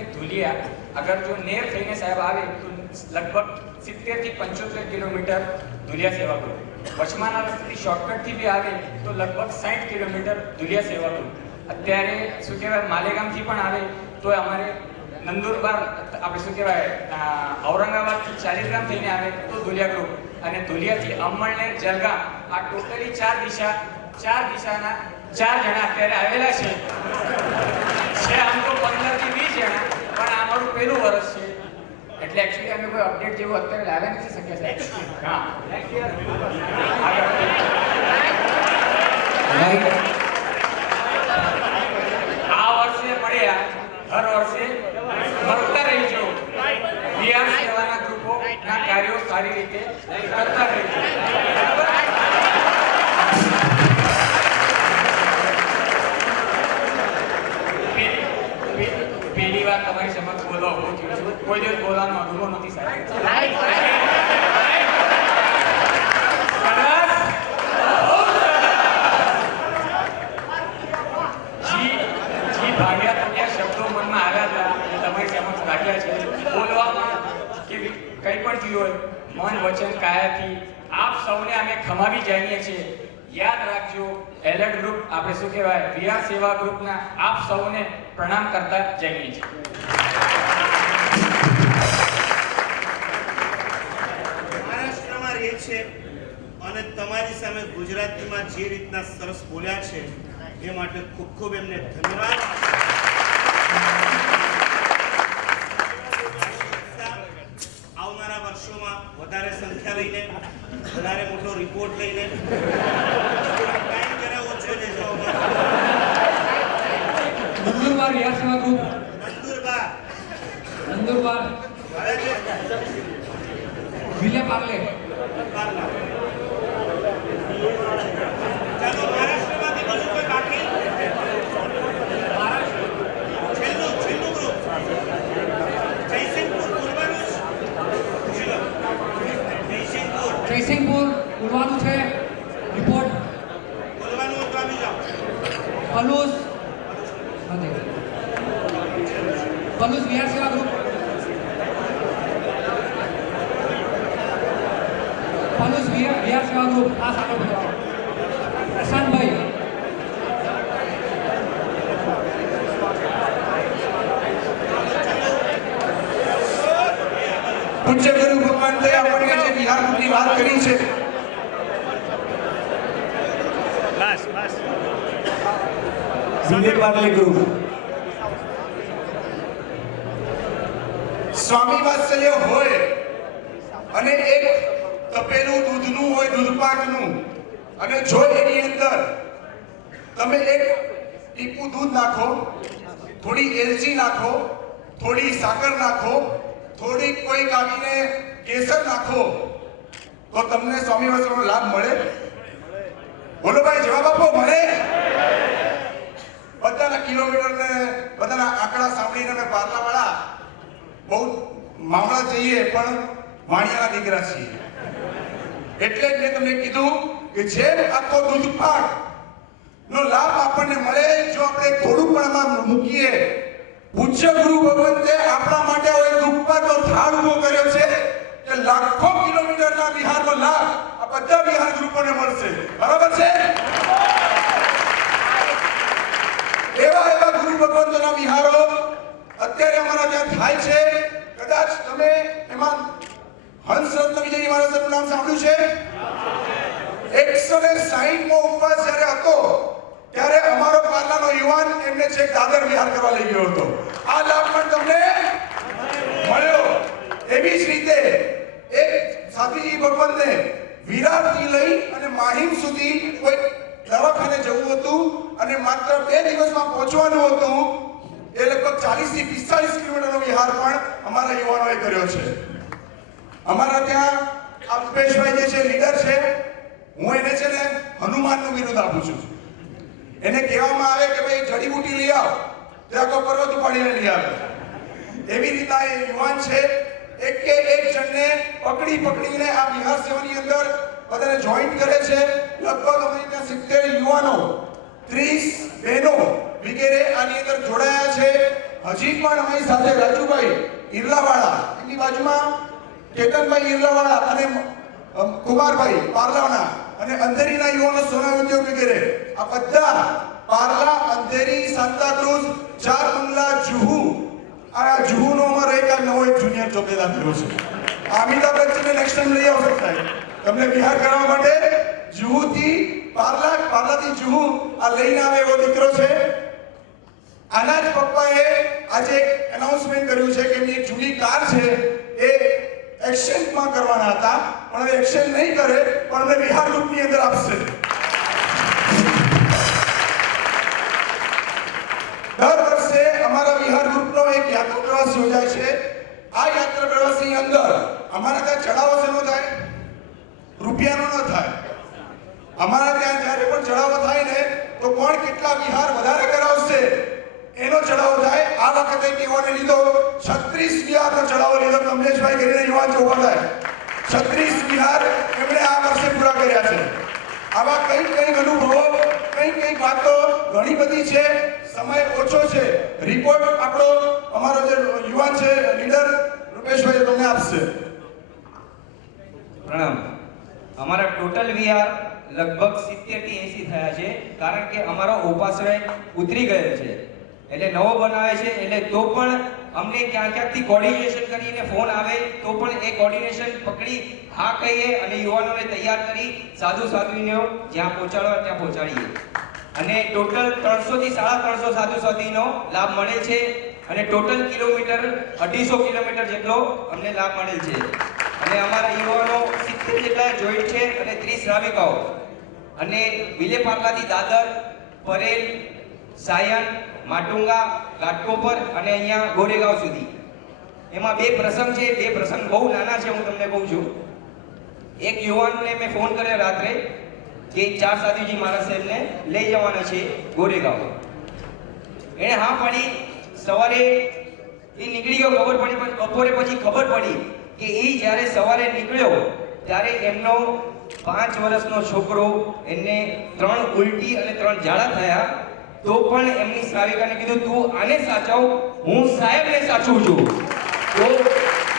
થઈને ધુલિયા અગર જો નેર થઈને સાહેબ આવે તો લગભગ 70 થી 75 કિલોમીટર ધુલિયા સેવા ગ્રુપ, વચમાના રસ્તેથી શોર્ટકટથી બી આવે તો લગભગ 60 કિલોમીટર ધુલિયા સેવા ગ્રુપ. અત્યારે શું કહેવાય માલેગામથી પણ આવે તો અમારે નંદુરબાર આપણે શું કહેવાય ઔરંગાબાદથી 40 ગ્રામ થઈને આવે તો ધુલિયા ગ્રુપ, અને ધુલિયાથી અમળનેર જલગામ આ ટોટલી 4 દિશાના 4 જણા અત્યારે આવેલા છે. આમ તો 15 થી 20 જણા, પણ આ અમારું પહેલું વર્ષ છે એટલે એકચ્યુઅલી અમે કોઈ અપડેટ જેવું અત્યારે લાવ્યા નથી શક્યા સાહેબ. હા આ વર્ષે મળ્યા, હર વર્ષે મળતા રહીજો. VR સેવાના ગ્રુપોના કાર્યો સારી રીતે કરતા રહીજો. પહેલી વાર તમારી સમક્ષ બોલવા ઉભો થયો છું. કોઈ દિવસ બોલવાનો અનુભવ નથી સાહેબ. જી ભાગ્યા તમને શબ્દો મનમાં આવ્યા હતા તમારી સમક્ષ રાખ્યા છે. બોલવામાં કે કંઈ પણ થયું હોય મન વચન કાયાથી આપ સૌને અમે ખમાવી જઈએ છીએ. યાદ રાખજો, એલર્ટ ગ્રુપ આપણે શું કહેવાય VR સેવા ગ્રુપના આપ સૌને પ્રણામ કરતા જઈએ છીએ. મહારાષ્ટ્રમાં રહે છે અને તમારી સામે ગુજરાતીમાં જે રીતના સરસ બોલ્યા છે એ માટે ખૂબ ખૂબ એમને ધન્યવાદ. આવનારા વર્ષોમાં વધારે સંખ્યા લઈને, વધારે મોટો રિપોર્ટ લઈને ટાઈમ જરા ઓછો લેજો. નંદુરબાર VR સેવા ગ્રુપ, નંદુરબાર વિલે પાર્લે. ચાલો મહારાષ્ટ્રમાંથી બીજું કોઈ બાકી? છેલ્લું ગ્રુપ જયસિંહપુર બોલવાનું જયસિંહપુર બોલવાનું છે. રિપોર્ટ બોલવાનું હોય તો આવી જાઓ. પલુસ VR સેવા ગ્રુપ, પલુસ VR સેવા ગ્રુપ. આ સારો પ્રશાંતભાઈ. પૂજ્ય ગુરુ ભગવાન તે આપણને જે વિહાર ગ્રુપની વાત કરી છે, બસ વિલે પાર્લે ગ્રુપ સ્વામી વાત્સલ્ય હોય અને એક તપેલું દૂધનું હોય, દૂધપાકનું, અને જો એની અંદર તમે એક ટીપું દૂધ નાખો, થોડી એલચી નાખો, થોડી સાકર નાખો, થોડી કોઈ કાઢીને કેસર નાખો તો તમને સ્વામી વાત્સલ્યનો લાભ મળે? બોલો ભાઈ, જવાબ આપો. મળે? બધાના કિલોમીટર ને બધાના આંકડા સાંભળીને અમે પાર્લાવાળા બહુ મામલા જઈએ પણ વાણિયાના દીકરા છીએ. એટલે જ મેં તમને કીધું કે જેમ આખો દૂધપાક નો લાભ આપણને મળે જો આપણે થોડું પણ આમાં મૂકીએ. પૂજ્ય ગુરુ ભગવંતે આપણા માટે એક દૂધપાકનો થાળ ઉભો કર્યો છે કે લાખો કિલોમીટરના વિહારનો લાભ આ બધા વિહાર ગ્રુપોને મળશે. બરાબર છે? એવા ગુરુ ભગવંતોના વિહારો અત્યારે અમારા ત્યાં થાય છે. કદાચ તમે એમાં હંસરત્ન વિજય મહારાજનું નામ સાંભળ્યું છે? 160મો ઉપવાસ જ્યારે હતો ત્યારે અમારો પાર્લાનો યુવાન એમને છેક દાદર વિહાર કરવા લઈ ગયો હતો. આ લાભ પણ તમને મળ્યો. એવી જ રીતે એક સાધીજી ભગવાનને વિરારથી લઈ અને માહિમ સુધી કોઈ દવાખાને જવું હતું અને માત્ર 2 દિવસમાં પહોંચવાનું હતું. એ લગભગ 40 થી 45 કિલોમીટરનો વિહાર પણ અમારા યુવાનોએ કર્યો છે. અમારા ત્યાં અલ્પેશભાઈ જે છે લીડર છે, હું એને છે ને હનુમાનનું બિરુદ આપું છું. એને કહેવામાં આવે કે ભાઈ જડીબુટી લઈ આવ, તે આખો પર્વત ઉપાડીને લઈ આવે. એવી રીતના એ યુવાન છે એક જણને પકડીને આ વિહાર સેવાની અંદર બધાને જોઈન્ટ કરે છે. લગભગ અમારી ત્યાં 70 યુવાનો, 30 બહેનો વગેરે આની અંદર જોડાયા છે. હજી પણ અમારી સાથે રાજુભાઈ ઈરલાવાળા, એમની બાજુમાં કેતનભાઈ ઈરલાવાળા અને કુમારભાઈ પાર્લાના અને અંધેરીના યુવાનો સોના ઉદ્યોગ વગેરે આ બધા પાર્લા, અંધેરી, સાંતાક્રુઝ, ચાર બંગલા, જુહુ, આ જુહુનો અમારો એક નવો એક જુનિયર ચોકીદાર થયો છે. અમિતાભ બચ્ચનને નેક્સ્ટ ટાઈમ લઈ આવશો સાહેબ તમને વિહાર કરવા માટે. જુહુથી પાર્લા, પાર્લાથી જુહુ આ લઈને આવે એવો દીકરો છે. આના જ પપ્પાએ આજે એક એનાઉન્સમેન્ટ કર્યું છે કે એમની એક જૂની કાર છે એ એક્સચેન્જમાં કરવાના હતા, પણ હવે એક્સચેન્જ નહીં કરે પણ અમને વિહાર ગ્રુપની અંદર આપશે. દર વર્ષે અમારા વિહાર ગ્રુપનો એક યાત્રા પ્રવાસ યોજાય છે. આ યાત્રા પ્રવાસની અંદર અમારા ત્યાં ચડાવો શેનો થાય? રૂપિયાનો ન થાય. અમારા ત્યાં જ્યારે પણ ચડાવો થાય ને તો કોણ કેટલા વિહાર વધારે કરાવશે એનો ચડાવો થાય. આ વખતે યુવાને લીધો 36 વિહારનો ચડાવો લીધો. કમલેશભાઈ કરીને યુવાન ચોખા થાય 36 વિહાર એમણે આ વર્ષે પૂરા કર્યા છે. આવા કંઈક અનુભવો, કંઈક વાતો ઘણી બધી છે. સમય ઓછો છે. રિપોર્ટ આપણો અમારો જે યુવાન છે લીડર રૂપેશભાઈ તમને આપશે. પ્રણામ. અમારા ટોટલ વીઆર લગભગ 70 થી 80 થયા છે, કારણ કે અમારો ઉપાશ્રય ઉતરી ગયો છે એટલે નવો બનાવે છે. એટલે તો પણ અમને ક્યાંકથી કોર્ડિનેશન કરીને ફોન આવે તો પણ એ કોર્ડિનેશન પકડી હા કહીએ અને યુવાનોને તૈયાર કરી સાધુને જ્યાં પહોંચાડવા ત્યાં પહોંચાડીએ. અને ટોટલ 300 થી 350 સાધુનો લાભ મળે છે અને ટોટલ કિલોમીટર 250 કિલોમીટર જેટલો અમને લાભ મળેલ છે. અને અમારા યુવાનો 70 જેટલા જોઈન્ટ છે અને 30 શ્રાવિકાઓ. અને વિલે પાર્લાથી દાદર, પરેલ, સાયન, માટુંગા, ઘાટકોપર અને અહીંયા ગોરેગાંવ સુધી. એમાં 2 પ્રસંગ છે. 2 પ્રસંગ બહુ નાના છે, હું તમને કહું છું. એક યુવાનને મેં ફોન કર્યો રાત્રે કે 4 સાધુજી મારા સાહેબને લઈ જવાના છે ગોરેગાંવ. એણે હા પાડી. સવારે એ નીકળી ગયો. ખબર પડી બપોરે પછી ખબર પડી કે એ જ્યારે સવારે નીકળ્યો ત્યારે એમનો 5 વર્ષનો છોકરો, એને 3 ઉલટી અને 3 ઝાડા થયા. તો પણ એમની શ્રાવિકાને કીધું તું આને સાચવ, હું સાહેબને સાચું છું. તો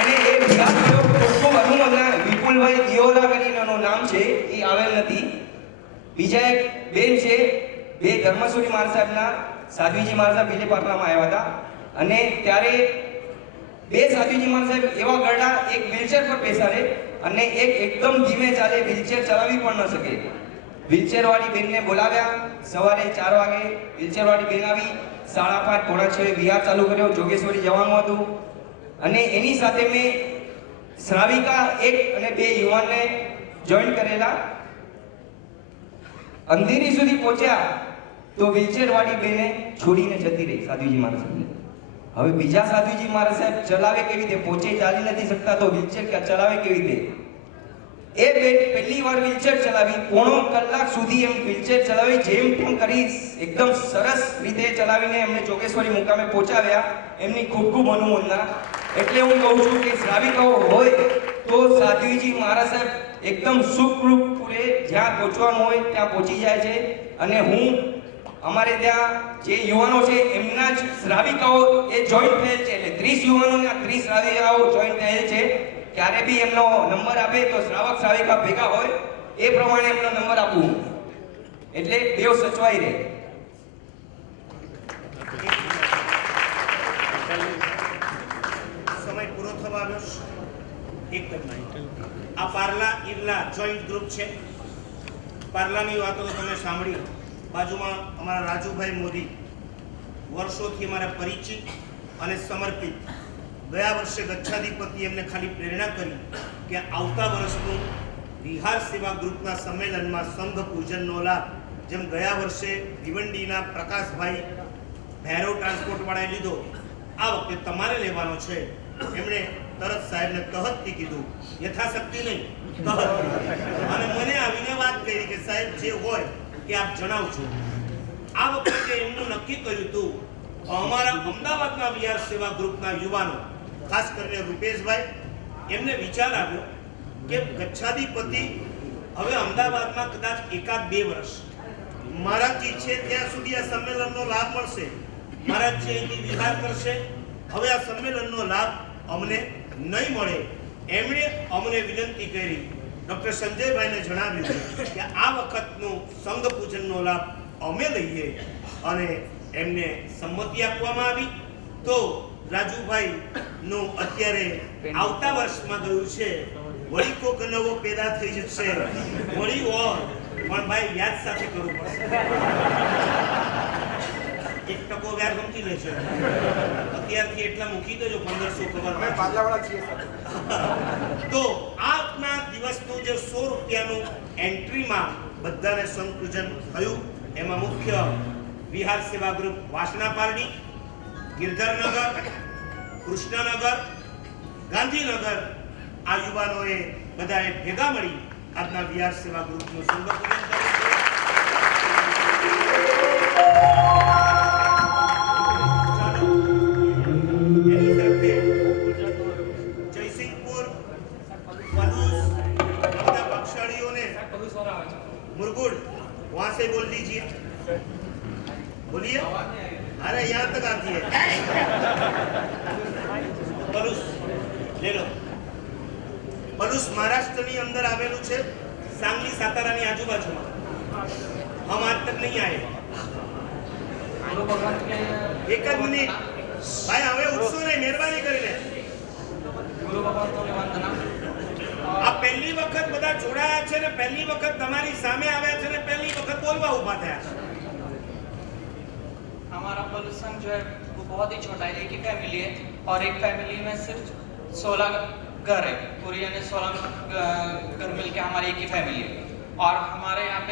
એને એ વિકાસ કર્યો. ખૂબ અનુમોદના. વિપુલભાઈ દિયોરા કરીને નામ છે, એ આવેલ નથી. બીજા એક બેન છે, 2 ધર્મસુરી મહારાજ સાહેબના સાધ્વીજી મહારાજ સાહેબ વિલે પાર્લામાં આવ્યા હતા. અને ત્યારે 2 સાધ્વીજી મહારાજ સાહેબ એવા ગરડા, એક વ્હીલચેર પર બેસાડે અને એક એકદમ ધીમે ચાલે, વ્હીલચેર ચલાવી પણ ન શકે. વ્હીલચેર વાળી બેનને બોલાવ્યા. સવારે 4 વાગે વ્હીલચેર વાળી બેન આવી. 5:30 પોણા 6 વિહાર ચાલુ કર્યો. જોગેશ્વરી જવાનું હતું અને એની સાથે મેં શ્રાવિકા 1 અને 2 યુવાનને જોઈન કરેલા. અંધેરી સુધી પહોંચ્યા તો વ્હીલચેર વાળી બેને છોડીને જતી રહી સાધુજી મહારાજ સાહેબને. હવે બીજા સાધુજી મહારાજ સાહેબ ચલાવે કેવી રીતે? પહોંચે ચાલી નથી શકતા તો વ્હીલચેર ચલાવે કેવી રીતે? એ બેન પહેલી વાર વ્હીલચેર ચલાવી. 1.5 કલાક સુધી એમ વ્હીલચેર ચલાવી. જેમ તેમ કરી એકદમ સરસ રીતે ચલાવીને એમને જોગેશ્વરી મુકામે પહોંચાવ્યા. એમની ખૂબ અનુમોદના. એટલે હું કહું છું કે શ્રાવિકાઓ હોય તો સાધુજી મહારાજ સાહેબ એકદમ સુખરૂપે જ્યાં પહોંચવાનું હોય ત્યાં પહોંચી જાય છે. અને હું અમારે ત્યાં જે યુવાનો છે એમના જ શ્રાવિકાઓ એ જોઈન્ટ થયેલ છે. એટલે 30 યુવાનોના 30 શ્રાવિકાઓ જોઈન્ટ થયેલ છે. ક્યારે બી એમનો નંબર આપે તો શ્રાવક શ્રાવિકા ભેગા હોય એ પ્રમાણે એમનો નંબર આપવું, એટલે બેવ સચવાઈ રહે. સમય પૂરો થવા આવ્યો છે. આ પાર્લા ઈરલા જોઈન્ટ ગ્રુપ છે. પાર્લાની વાતો તો તમે સાંભળી. બાજુમાં અમારા રાજુભાઈ મોદી વર્ષોથી અમારા પરિચિત અને સમર્પિત. ગયા વર્ષે ગચ્છાધિપતિ એમને ખાલી પ્રેરણા કરી કે આવતા વર્ષનું વિહાર સેવા ગ્રુપના સંમેલનમાં સંઘ પૂજનનો લાભ જેમ ગયા વર્ષે ભિવંડીના પ્રકાશભાઈ ભૈરવ ટ્રાન્સપોર્ટવાળાએ લીધો, આ વખતે તમારે લેવાનો છે. એમણે તરત સાહેબને તહતથી કીધું, યથાશક્તિ નહીં તહત. અને મને આવીને વાત કરી કે સાહેબ જે હોય એ આપ જણાવજો. આ વખતે એમનું નક્કી કર્યું હતું અમારા અમદાવાદના વિહાર સેવા ગ્રુપના યુવાનો, ખાસ કરીને રૂપેશભાઈ, એમને વિચાર આવ્યો કે ગચ્છાધિપતિ હવે અમદાવાદમાં કદાચ 1-2 વર્ષ મારાથી છે ત્યાં સુધી આ સંમેલનનો લાભ મળશે. મહારાજ છે એની વિહાર કરશે. હવે આ સંમેલનનો લાભ અમને નહીં મળે, એમણે અમને વિનંતી કરી. ડોક્ટર સંજયભાઈને જણાવ્યું કે આ વખતનું સંઘ પૂજનનો લાભ અમે લઈએ, અને એમને સંમતિ આપવામાં આવી. તો રાજુભાઈ નું અત્યારે આવતા વર્ષમાં ગયું છે, વળી કોક નવો પેદા થઈ જશે, વળી ઓર પણ ભાઈ યાદ સાથે કરવું પડશે. 1% વ્યાજ સમજી લેજો, અત્યારથી એટલા મૂકી દેજો 1500 તો આજના દિવસનું જે 100 રૂપિયાનું એન્ટ્રીમાં બધાને સંઘ પૂજન થયું. એમાં મુખ્ય વિહાર સેવા ગ્રુપ વાસણા પારડી, ગિરધરનગર, કૃષ્ણનગર, ગાંધીનગર, આ યુવાનોએ બધાએ ભેગા મળી આજના વિહાર સેવા ગ્રુપનું સંઘ પૂજન કર્યું છે. ચાલો, એની સાથે જયસિંહપુર, પલુસ, બધા પક્ષાળીઓને मुरगुड वहां से बोल दीजिए, बोलिए. अरे यहाँ तक आती है. पलूस ले लो. पलूस महाराष्ट्र ની અંદર આવેલું છે, सांगली સાતારાની આજુબાજુમાં. हम आज तक नहीं आए. एक मिनिट भाई, હવે ઉઠશો નહીં, મહેરબાની કરીને. આ પહેલી વખત બધા જોડાયા છે ને પહેલી વખત તમારી સામે આવ્યા છે ને પહેલી વખત બોલવા ઊભા થયા છે. हमारा पॉल्यूशन जो है वो बहुत ही छोटा है, एक ही फैमिली है और एक फैमिली में सिर्फ 16 घर है, पूरी यानी 16 घर मिलके हमारी एक ही फैमिली है. और हमारे यहाँ पे